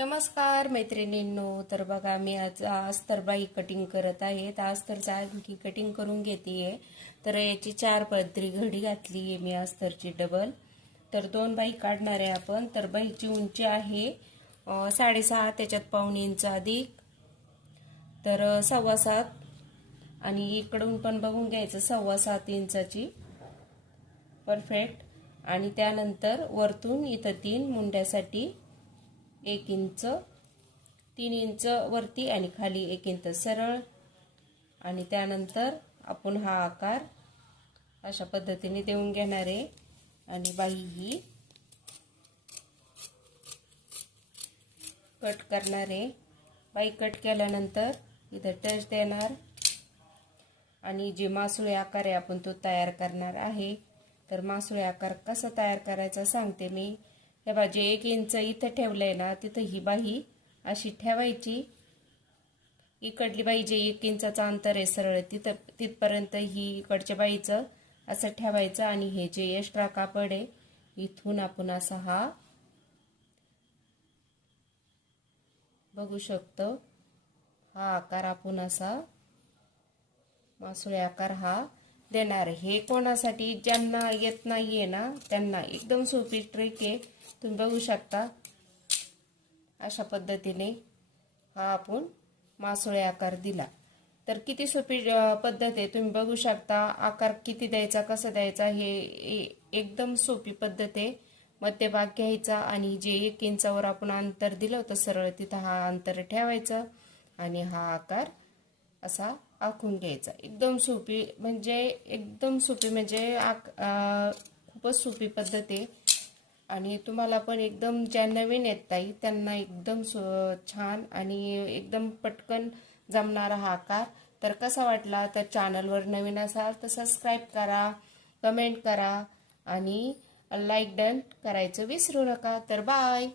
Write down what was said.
नमस्कार मैत्रिणींनो. तर बघा मी आज अस्तर बाही कटिंग करत आहे. तर अस्तरचा आणखी कटिंग करून घेते. तर याची 4 पदरी घडी घातली आहे मी अस्तरची डबल. तर 2 बाही काढणार आहे आपण. तर बाहीची उंची आहे 6.5, त्याच्यात पाऊण इंच अधिक तर 7.25 आणि इकडून पण बघून घ्यायचं 7.25 इंचाची परफेक्ट. आणि त्यानंतर वरतून इथं 3 मुंड्यासाठी 1 इंच, 3 इंच वरती आणि खाली 1 इंच सरळ. आणि त्यानंतर आपण हा आकार अशा पद्धतीने देऊन घेणार आहे. आणि बाही ही कट करणार आहे. बाही कट केल्यानंतर इथं टच देणार आणि जे मासुळे आकार आहे आपण तो तयार करणार आहे. तर मासुळे आकार कसा तयार करायचा सांगते मी. हे बघा, जे 1 इंच इथं ठेवलंय ना तिथं ही बाही अशी ठेवायची. इकडली बाही जे 1 इंचाचं अंतर आहे सरळ तिथपर्यंत ही इकडच्या बाईचं असं ठेवायचं. आणि हे जे एक्स्ट्रा कापड आहे इथून आपण असा हा बघू शकतो, हा आकार आपण असा मासुळे आकार हा देणार. हे कोणासाठी ज्यांना येत नाहीये ना त्यांना एकदम सोपी ट्रिक आहे. तुम्ही बघू शकता अशा पद्धतीने हा आपण मासुळे आकार दिला. तर किती सोपी पद्धत आहे. तुम्ही बघू शकता आकार किती द्यायचा, कसा द्यायचा, हे एकदम सोपी पद्धत आहे. मध्यभाग घ्यायचा आणि जे 1 इंचावर आपण अंतर दिलं होतं सरळ तिथं हा अंतर ठेवायचं आणि हा आकार असा आखून घ्यायचा. एकदम सोपी म्हणजे खूपच सोपी पद्धत आहे. आणि तुम्हाला पण एकदम ज्या नवीन येत ताई त्यांना एकदम छान आणि एकदम पटकन जमणारा हा आकार. तर कसा वाटला, तर चॅनलवर नवीन असाल तर सबस्क्राईब करा, कमेंट करा आणि लाईक डन करायचं विसरू नका. तर बाय.